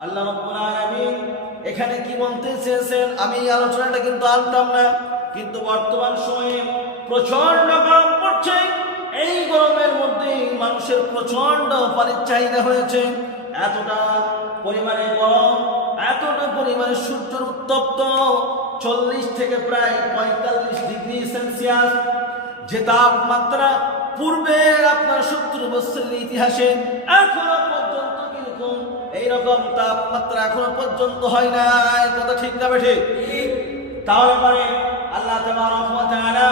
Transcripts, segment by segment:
আল্লাহ রাব্বুল আলামিন এখানে কি বলতে চেয়েছেন আমি এই আলোচনাটা কিন্তু আনতাম না, কিন্তু বর্তমান সময়ে প্রচন্ড গরম পড়ছে। এই গরমের মধ্যে মানুষের প্রচন্ড পানির চাহিদা হয়েছে। এতটা পরিমাণে গরম, এতটা পরিমাণে সূর্যের উত্তপ্ত 40 থেকে প্রায় 45 ডিগ্রি সেলসিয়াস যে তাপমাত্রা পূর্বে আপনার 70 বছরের ইতিহাসে এখনো পর্যন্ত কিরকম এইরকম তাপমাত্রা এখনো পর্যন্ত হয় নাই। কথা ঠিক না বেঠে? তাহলে পরে আল্লাহ তাবারক ওয়া তাআলা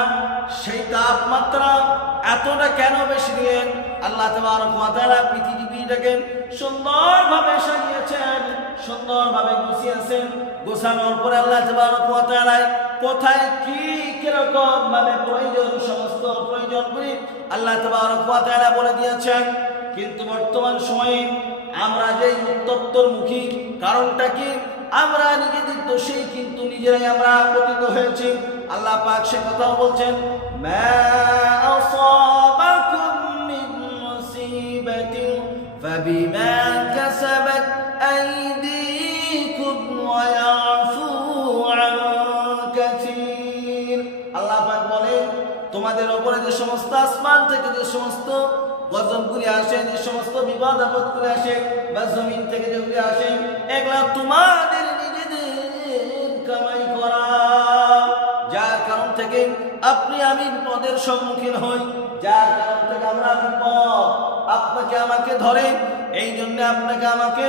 সেই তাপমাত্রা এতটা কেন বেশি দিলেন? আল্লাহ তাবারক ওয়া তাআলা পৃথিবীটাকে সুন্দরভাবে সাজিয়েছেন, সুন্দরভাবে গুছিয়েছেন। গোছানোর পরে আল্লাহ তাবারক ওয়া তাআলা কোথায় কি কিরকম ভাবে প্রয়োজন, সমস্ত প্রয়োজনগুলি আল্লাহ তাবারক ওয়া তাআলা বলে দিয়েছেন। কিন্তু বর্তমান সময়ে আমরা যে উত্তপ্তর মুখী, কারণটা কি? আমরা নিজেদের দোষেই কিন্তু নিজেরাই আমরা পতিত হয়েছি। আল্লাহ পাক সে কথাও বলছেন, মা আসাবাকুম মিন মুসিবাতিন ফাবিমা কাসাবাত আইদিকুম ওয়া ইয়াফু আন কাসীর। আল্লাহ পাক বলেন, তোমাদের উপরে যে সমস্ত আসমান থেকে যে সমস্ত গজবগুলি আসে, যে সমস্ত বিপদ আপদগুলি আসে, বা জমিন থেকে যেগুলি আসে, এগুলা তোমাদের নিজেদের কামাই করা, যার কারণ থেকে আপনি আমি বিপদের সম্মুখীন হই, যার কারণ থেকে আমরা বিপদ আপনাকে আমাকে ধরে। এই জন্য আপনাকে আমাকে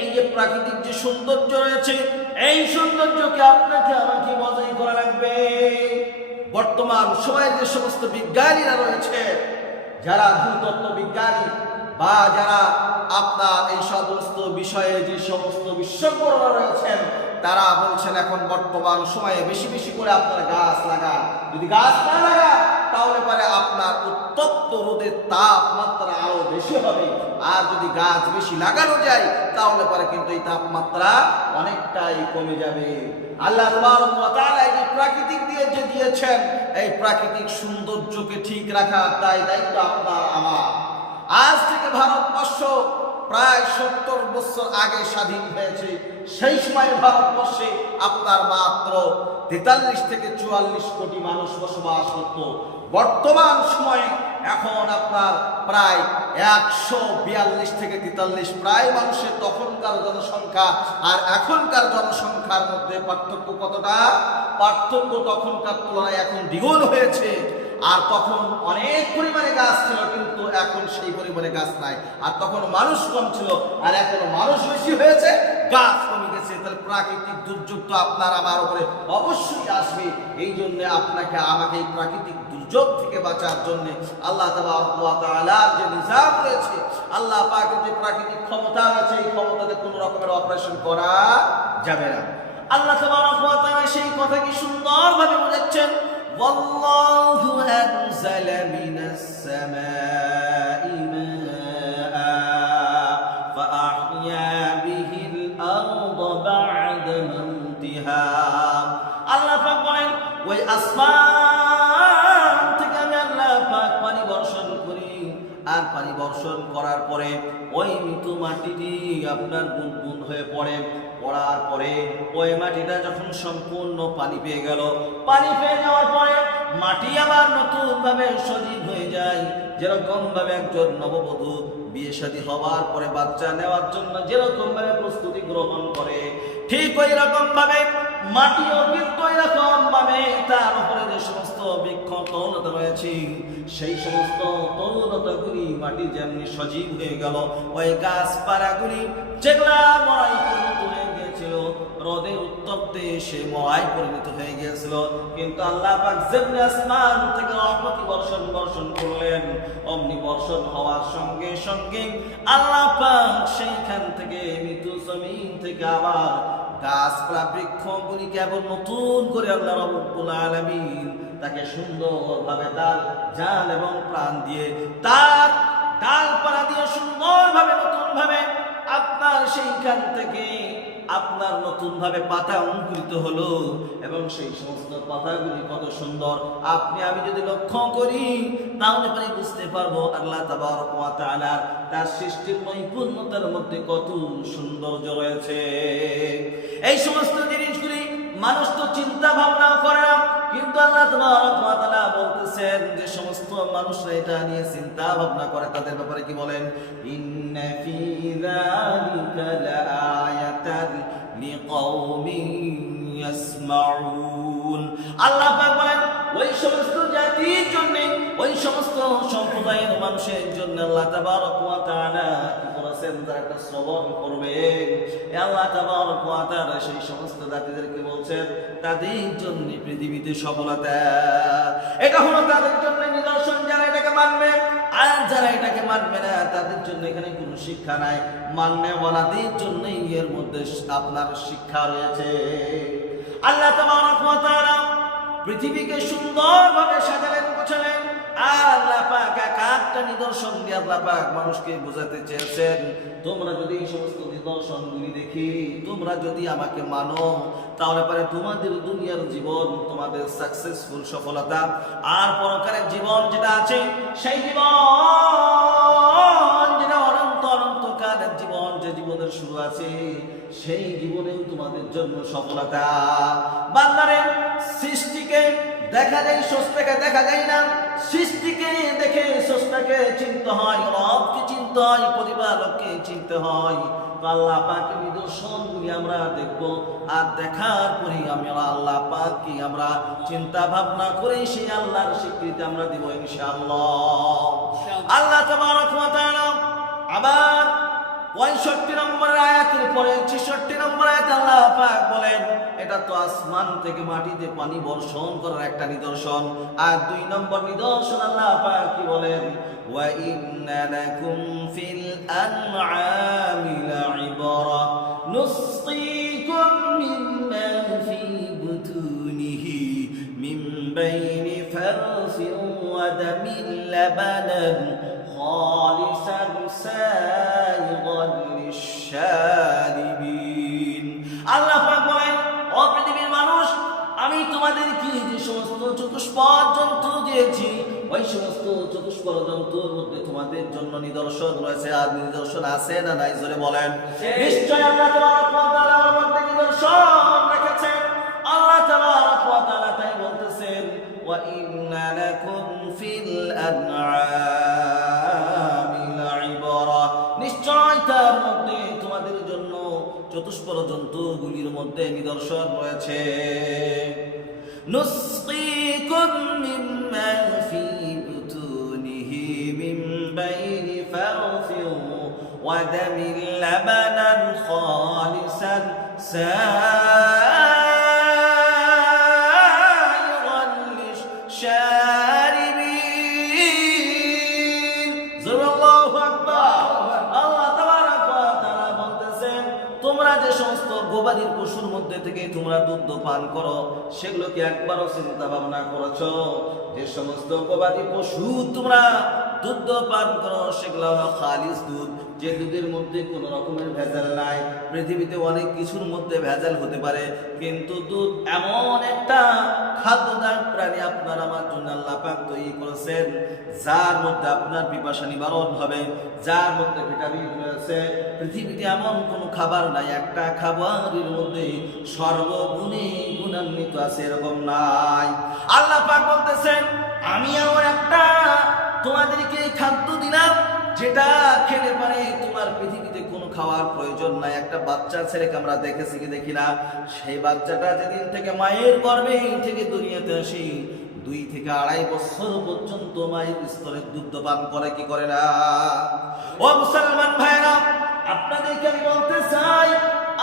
এই যে প্রাকৃতিক যে সৌন্দর্য রয়েছে, এই সৌন্দর্যকে আপনাকে আমাকে বজায় করা লাগবে। বর্তমান সময়ে যে সমস্ত বিজ্ঞানীরা রয়েছে, যারা ভূতত্ত্ব বিজ্ঞানী বা যারা আপনার এই সমস্ত বিষয়ে যে সমস্ত বিশেষজ্ঞরা রয়েছেন, তারা বলছেন এখন বর্তমান সময়ে বেশি বেশি করে আপনারা গাছ লাগান। যদি গাছ না লাগান তাহলে পরে আপনার উত্তপ্ত রোদের তাপমাত্রা আরো বেশি হবে। আর যদি গাছ বেশি লাগানো যায় তাহলে পরে কিন্তু এই তাপমাত্রা অনেকটাই কমে যাবে। আল্লাহ তাবারক ওয়া তাআলা এই প্রাকৃতিক দিয়ে যে দিয়েছেন, এই প্রাকৃতিক সৌন্দর্যকে ঠিক রাখা তাই দায়িত্ব আপনার আমার। আজ থেকে ভারতবর্ষ প্রায় 70 বছর আগে স্বাধীন হয়েছে। সেই সময় ভারতবর্ষে আপনার মাত্র 43 থেকে 44 কোটি মানুষ বসবাস করত। বর্তমান সময়ে এখন আপনার প্রায় 142 থেকে 43 প্রায় মানুষের তখনকার জনসংখ্যা আর এখনকার জনসংখ্যার মধ্যে পার্থক্য কতটা? পার্থক্য তখনকার তুলনায় এখন দ্বিগুণ হয়েছে। আর তখন অনেক পরিমাণে গাছ ছিল, কিন্তু এখন সেই পরিমাণে গাছ নাই। আর তখন মানুষ কম ছিল, আর এখন মানুষ বেশি হয়েছে, গাছ কমে গেছে। তাহলে প্রাকৃতিক দুর্যোগ তো আপনার আমার উপরে অবশ্যই আসবে। এই জন্য আপনাকে আমাকে এই প্রাকৃতিক দুর্যোগ থেকে বাঁচার জন্য আল্লাহ তাবারক ওয়া তাআলার যে নিজাম রয়েছে, আল্লাহ পাকের যে প্রাকৃতিক ক্ষমতা রয়েছে, এই ক্ষমতাতে কোনো রকমের অপারেশন করা যাবে না। আল্লাহ তাবারক ওয়া তাআলা সেই কথা কি সুন্দরভাবে বোঝাচ্ছেন, والله أنزل من السماء ماء فأحيا به الأرض بعد موتها। আল্লাহ পাক বলেন, ওই আসমান থেকে আমি আল্লাহ পাক পানি বর্ষণ করি, আর পানি বর্ষণ করার পরে ওই মৃত মাটিটি আপনার বুঁদ বুঁদ হয়ে পড়ে। পড়ার পরে ওই মাটিটা যখন সম্পূর্ণ পানি পেয়ে গেল, পানি পেয়ে যাওয়ার পরে মাটি আবার নতুন ভাবে সজীব হয়ে যায়। যেরকম ভাবে একজন নববধূ বিয়ে শাদী হওয়ার পরে বাচ্চা নেওয়ার জন্য যেরকম ভাবে প্রস্তুতি গ্রহণ করে, ঠিক ওই রকম ভাবে মাটিও কিন্তু এরকম ভাবে তার উপরে যে সমস্ত বৃক্ষ তরুণতা রয়েছে, সেই সমস্ত তরুণতাগুলি মাটি যেমনি সজীব হয়ে গেল, ওই গাছপালাগুলি যেগুলা মরাই পরিণত হয়ে গিয়েছিল, রোদের উত্তপ্তে সে মরাই পরিণত হয়ে গিয়েছিল। কিন্তু আল্লাহ পাক যেমনি আসমান থেকে রহমতি বর্ষণ করলেন, অমনি বর্ষণ হওয়ার সঙ্গে সঙ্গে আল্লাহ পাক সেইখান থেকে মৃত্যু জমিন থেকে আবার গাছপালা বৃক্ষগুলি কেবল নতুন করে আল্লাহ রাব্বুল আলামিন তাকে সুন্দরভাবে তার জান এবং প্রাণ দিয়ে, তার ডালপালা দিয়ে সুন্দরভাবে নতুনভাবে আপনার সেইখান থেকে আপনার নতুন ভাবে পাতা অঙ্কুরিত হলো এবং সেই সমস্ত পাতাগুলি কত সুন্দর আপনি আমি যদি লক্ষ্য করি তাহলে পরে বুঝতে পারবো আল্লাহ তাবারক ওয়া তাআলা তার সৃষ্টির নৈপুণ্যতার মধ্যে কত সৌন্দর্য রয়েছে। এই সমস্ত জিনিসগুলি মানুষ তো চিন্তা ভাবনা করে না, কিন্তু আল্লাহ তাবারক ওয়া তাআলা বলতেছেন যে সমস্ত মানুষরা এটা নিয়ে চিন্তা ভাবনা করে তাদের ব্যাপারে কি বলেন, ইন্না ফি যালিকা লাআয়াতান লিকাওমিন ইয়াসমাউন। আল্লাহ পাক বলেন ওই সমস্ত জাতির জন্য, ওই সমস্ত সম্প্রদায়ের মানুষের জন্য আল্লাহ তাবারক ওয়া তাআলা কি করেছেন, তারা একটা শ্রবণ করবে। আল্লাহ তাবারক ওয়া তাআলা সেই সমস্ত জাতিদেরকে বলছেন তাদের জন্য পৃথিবীতে সফলতা, এটা হলো তাদের জন্য নিদর্শন, যারা এটাকে মানবে। আর যারা এটাকে মানবে না তাদের জন্য এখানে কোনো শিক্ষা নাই, মানবে ওয়ালাদের জন্যই এর মধ্যে আপনার শিক্ষা রয়েছে। আল্লাহ তাবারক ওয়া তাআলা পৃথিবীকে সুন্দরভাবে সাজালেন গোছালেন, আর আল্লাহ পাক একটা নিদর্শন দিয়ে আল্লাহ পাক মানুষকে বোঝাতে চেয়েছেন, তোমরা যদি এই সমস্ত নিদর্শনগুলি দেখি, তোমরা যদি আমাকে মানো, তাহলে পরে তোমাদের দুনিয়ার জীবন, তোমাদের সাকসেসফুল সফলতা, আর পরকালের জীবন যেটা আছে সেই জীবন যেটা অনন্ত অনন্তকালের জীবন, যে জীবনের শুরু আছে সেই জীবনেও তোমাদের জন্য সফলতা। বান্দারে সৃষ্টিকে দেখা যায়, স্রষ্টাকে দেখা যায় না। সৃষ্টিকে দেখে স্রষ্টাকে চিনতে হয়, রবকে চিনতে হয়, প্রতিপালককে চিনতে হয়। আল্লাহ পাকের নিদর্শনগুলি আমরা দেখব, আর দেখার পরে আমরা আল্লাহ পাককে আমরা চিন্তা ভাবনা করে সেই আল্লাহর স্বীকৃতি আমরা দিব ইনশাআল্লাহ। আল্লাহ তাবারক ওয়া তাআলা আবার 65 নম্বর আয়াতের পরে 66 নম্বর আয়াতে আল্লাহ পাক বলেন, এটা তো আসমান থেকে মাটিতে পানি বর্ষণ করার একটা নিদর্শন। আর 2 নম্বর নিদর্শন আল্লাহ পাক কি বলেন, ওয়া ইন্না লাকুম ফিল আনআমি লাইবরা নুসকিকুম মিম্মা ফি বুতুনিহি মিন বাইনি ফারসিন ওয়া দামিন লাবানান খালিসান সাইগান লিশ-শারিবিন। আল্লাহ পাক বলেন, ও পৃথিবীর মানুষ, আমি তোমাদেরকে যে সমস্ত চতুষ্পদ জন্তু দিয়েছি, ওই সমস্ত চতুষ্পদ জন্তুর মধ্যে তোমাদের জন্য নিদর্শন রয়েছে। আর নিদর্শন আছে না নাই জোরে বলেন। নিশ্চয় আল্লাহ তাবারক ওয়া তাআলার মধ্যে নিদর্শন রেখেছেন। আল্লাহ তাবারক ওয়া তাআলা তাই বলতেছেন, ওয়া ইন্না লাকুম ফিল আনআমি লাইবরা, নিশ্চয় তার মধ্যে তোমাদের জন্য চতুষ্পদ জন্তুগুলির মধ্যে নিদর্শন রয়েছে। নুসকিকুম মিম্মা ফি বুতুনিহি মিন বাইনি ফারসিন ওয়া দামিন লাবানান খালিসান সাইগান লিশ-শারিবিন। আল্লাহু আকবার। আল্লাহ তাবারক ওয়া তাআলা বলতেছেন, তোমরা যে সমস্ত গবাদির পশুর মধ্যে থেকে তোমরা দুধ পান করো, সেগুলো কি একবারও চিন্তা ভাবনা করেছো? যে সমস্ত গবাদি পশু তোমরা দুধ পান করো সেগুলো হলো খালিস দুধ, যে দুধের মধ্যে কোনো রকমের ভেজাল নাই। পৃথিবীতে অনেক কিছুর মধ্যে ভেজাল হতে পারে, কিন্তু দুধ এমন একটা খাদ্যদায়ক প্রাণী আপনার আমার জন্য আল্লাহ পাক তৈরি করেছেন, যার মধ্যে আপনার পিপাসা নিবারণ হবে, যার মধ্যে ভিটামিন রয়েছে। পৃথিবীতে এমন কোনো খাবার নাই একটা খাবারের মধ্যে সর্বগুণে গুণান্বিত আছে, এরকম নাই। আল্লাহ পাক বলতেছেন, আমি এমন একটা তোমাদেরকে খাদ্য দিলাম যেটা খেলে পারে তোমার পৃথিবীতে কোনো খাওয়ার প্রয়োজন নাই। একটা বাচ্চা ছেলেকে আমরা দেখেছি কি দেখি না, সেই বাচ্চাটা যেদিন থেকে মায়ের গর্ভে থেকে দুনিয়াতে আসি 2 থেকে 2.5 বছর পর্যন্ত মায়ের স্তরের দুধ পান করে কি করে না? ও মুসলমান ভাইরা, আপনাদেরকে আমি বলতে চাই,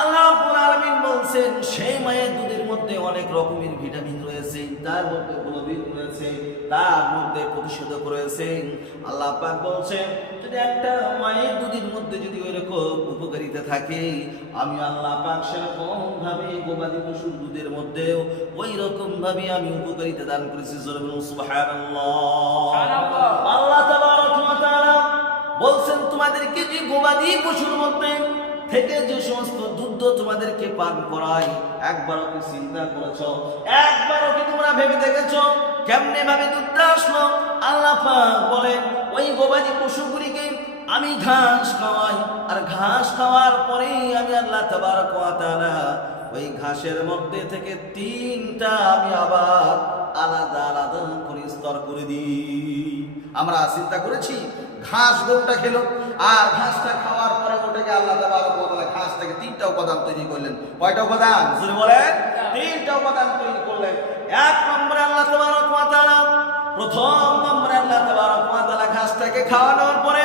আল্লাহ রাব্বুল আলামিন বলছেন সেই মায়ের দুধের মধ্যে অনেক রকমের ভিটামিন রয়েছে, তার মধ্যে গ্লোবিন রয়েছে, তার মধ্যে প্রতিষেধক রয়েছে। আল্লাহ পাক বলছেন, যদি একটা মায়ের দুধের মধ্যে যদি ওইরকম উপকারিতা থাকে, আমি আল্লাহ পাক সেরকম ভাবে গবাদি পশুর দুধের মধ্যেও ওই রকম ভাবে আমি উপকারিতা দান করেছি। সুবহানাল্লাহ। আল্লাহ তাবারক ওয়া তাআলা বলছেন, তোমাদেরকে যে গবাদি পশুর মধ্যে থেকে যে সমস্ত দুধ তোমাদেরকে পান করাই, একবারও কি চিন্তা করেছো? একবারও কি তোমরা ভেবে দেখেছো কেমনে ভাবে দুধটা আসলো? আল্লাহ পাক বলেন ওই গবাদি পশুগুলিকে আমি ঘাস খাওয়াই, আর ঘাস খাওয়ার পরেই আমি আল্লাহ তাবারক ওয়া তাআলা ওই ঘাসের মধ্যে থেকে তিনটা আমি আবার আলাদা আলাদা করে স্তর করে দিই। আমরা চিন্তা করেছি ঘাস গরুটা খেলো, আর ঘাসটা খাওয়ার পরে ওটাকে আল্লাহ তাবারক ওয়া তাআলা ঘাস থেকে তিনটা উপাদান তৈরি করলেন। কয়টা উপাদান? জোরে বলেন। তিনটা উপাদান তৈরি করলেন। এক নম্বরে আল্লাহ তাবারক ওয়া তাআলা, প্রথম নম্বরে আল্লাহ তাবারক ওয়া তাআলা ঘাসটাকে খাওয়ানোর পরে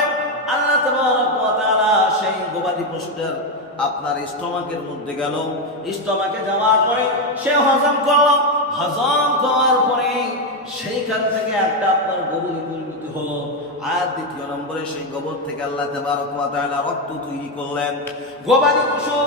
আল্লাহ তাবারক ওয়া তাআলা সেই গবাদি পশুটার আপনার স্টমাকের মধ্যে গেল। স্টমাকে যাওয়ার পরে সে হজম করলো। হজম করার পরে সেইখান থেকে একটা আপনার গোবরে পরিণত হলো। আর দ্বিতীয় নম্বরে সেই গোবর থেকে আল্লাহ তাবারক ওয়া তাআলা রক্ত তৈরি করলেন। গবাদি পশু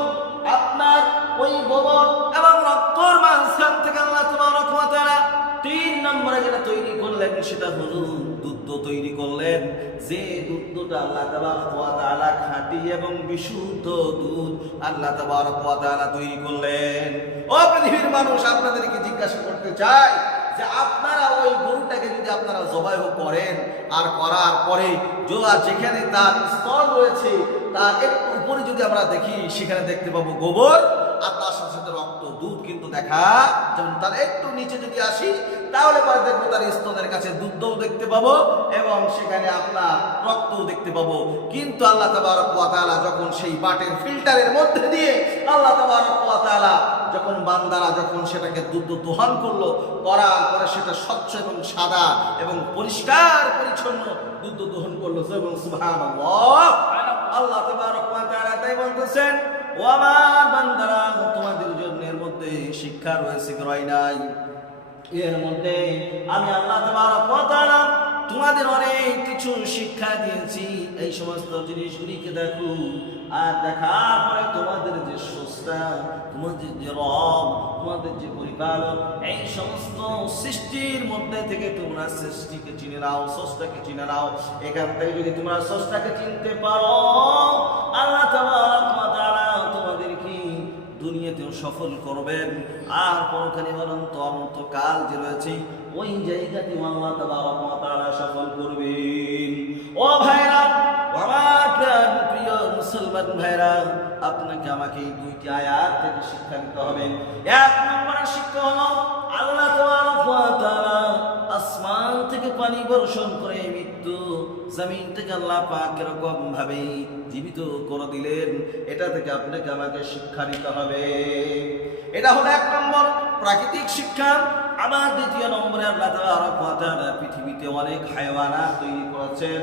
আপনার ওই গোবর এবং রক্তর মাঝখান থেকে আল্লাহ তাবারক ওয়া তাআলা তিন নম্বরে যেটা তৈরি করলেন সেটা হলো দুধ তৈরি করলেন। যে দুধটা আল্লাহ তাবারক ওয়া তাআলা খাঁটি এবং বিশুদ্ধ দুধ আল্লাহ তাবারক ওয়া তাআলা তৈরি করলেন। ও পৃথিবীর মানুষ, আপনাদেরকে জিজ্ঞাসা করতে চাই যে আপনারা ওই গরুটাকে যদি আপনারা জবাই করেন, আর করার পরে যেখানে তার স্তর রয়েছে তার একটু উপরে যদি আমরা দেখি, সেখানে দেখতে পাবো গোবর, আর তার সাথে সাথে রক্ত, দুধ কিন্তু দেখা যেমন। তার একটু নিচে যদি আসি তাহলে পরে দেখবো তার স্তনের কাছে দুধও দেখতে পাবো এবং সেখানে আপনার রক্তও দেখতে পাবো। কিন্তু আল্লাহ তাবারক ওয়া তাআলা যখন সেই বাটের ফিল্টারের মধ্যে দিয়ে আল্লাহ তাবারক ওয়া তাআলা যখন বান্দারা যখন সেটাকে দুধ দোহন করলো, করার পরে সেটা স্বচ্ছ এবং সাদা এবং পরিষ্কার পরিচ্ছন্ন দুধ দোহন করলো। এবং সুবহানাল্লাহ, আল্লাহ তাবারক ওয়া তাআলা তাই বলতেছেন, ও আমার বান্দারা, তোমাদের জন্য এর মধ্যে শিক্ষা রয়েছে কি নাই? এর মধ্যে আমি আল্লাহ তাবারক ওয়া তাআলা তোমাদের অনেক কিছু শিক্ষা দিয়েছি। এই সমস্ত জিনিসগুলিকে দেখো, আর দেখার পরে তোমাদের যে স্রষ্টা, তোমাদের যে রব, তোমাদের যে পরিপালক, এই সমস্ত সৃষ্টির মধ্যে থেকে তোমরা সৃষ্টিকে চিনে নাও, স্রষ্টাকে চিনে নাও। এখান থেকে যদি তোমরা স্রষ্টাকে চিনতে পারো, আল্লাহ তাবারক ওয়া তাআলা তোমাদেরকে দুনিয়াতেও সফল করবেন, আর পরকালে অনন্তকাল যে রয়েছে ওই জায়গাতেও আল্লাহ তাবারক ওয়া তাআলা সফল করবেন। ও ভাইরা, আমার প্রিয় মুসলমান ভাইরা, আপনাকে আমাকে এই দুইটি আয়াত থেকে শিক্ষা নিতে হবে। এক নম্বরের শিক্ষা হলো আল্লাহ তাবারক ওয়া তাআলা আসমান থেকে পানি বর্ষণ করে মৃত্যু জমিন থেকে আল্লাহ পাক এরকম ভাবে জীবিত করে দিলেন। এটা থেকে আপনাকে আমাকে শিক্ষা নিতে হবে। এটা হলো এক নম্বর প্রাকৃতিক শিক্ষা। আবার দ্বিতীয় নম্বরে আল্লাহ তাবারক ওয়া তাআলা পৃথিবীতে অনেক হায়াওয়ানাত তৈরি করেছেন,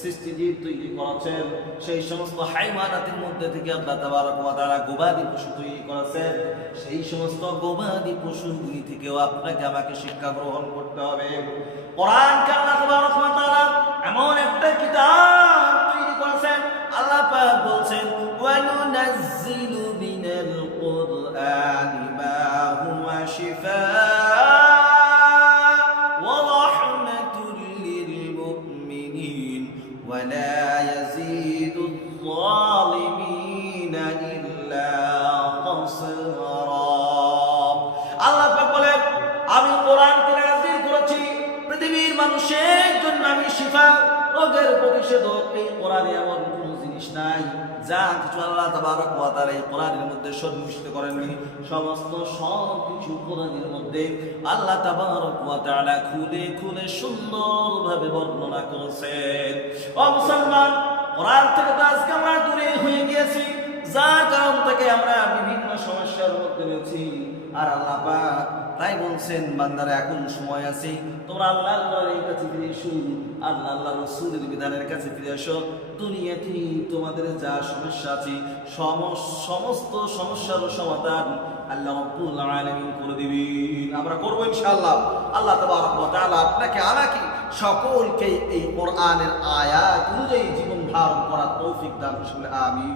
সৃষ্টিজীব তৈরি করেছেন। সেই সমস্ত হায়াওয়ানাতের মধ্যে থেকে আল্লাহ তাবারক ওয়া তাআলা গবাদি পশু তৈরি করেছেন। সেই সমস্ত গবাদি পশুগুলি থেকেও আপনাকে আমাকে শিক্ষা গ্রহণ করতে হবে। কোরআনকে আল্লাহ তাবারক ওয়া তাআলা এমন একটা কিতাব তৈরি করেছেন, আল্লাহ পাক বলছেন, ওয়া নুনাজ্জিলু মিনাল কুরআনি মা হুয়া শিফাa'un ওয়া রাহমাতুল লিল মুমিনিন ওয়া লা ইয়াজিদুয যালিমিনা ইল্লা খাসারা। আল্লাহ পাক বলেন, আমি কোরআনকে নাযিল করেছি পৃথিবীর মানুষের জন্য, আমি শিফা, রোগের প্রতিষেধক। এই কোরআনে এমন কোন জিনিস নাই যা কিছু আল্লাহ তাবারক ওয়া তাআলা এই কোরআনের মধ্যে সন্নিবেশিত করেননি। সমস্ত সব কিছু কোরআনের মধ্যে আল্লাহ তাবারক ওয়া তাআলা খুলে খুলে সুন্দরভাবে বর্ণনা করেছেন। ও মুসলমান, কোরআন থেকে তো আজকে আমরা দূরে হয়ে গিয়েছি, যার কারণ থেকে আমরা বিভিন্ন সমস্যার মধ্যে রয়েছি। আর আল্লাহ পাক তাই বলছেন, বান্দারা এখন সময় আছে, তোমরা আল্লাহর কোরআনের কাছে ফিরে এসো, আল্লাহ রাসূলের বিধানের কাছে ফিরে এসো। দুনিয়াতে তোমাদের যা সমস্যা আছে সমস্ত সমস্যার সমাধান আল্লাহ রাব্বুল আলামিন করে দিবেন। আমরা করব ইনশাআল্লাহ। আল্লাহ তাবারক ওয়া তাআলা আপনাকে আমাকে সকলকে এই কোরআনের আয়াত অনুযায়ী জীবন ধারণ করার তৌফিক দান করুন। আমিন।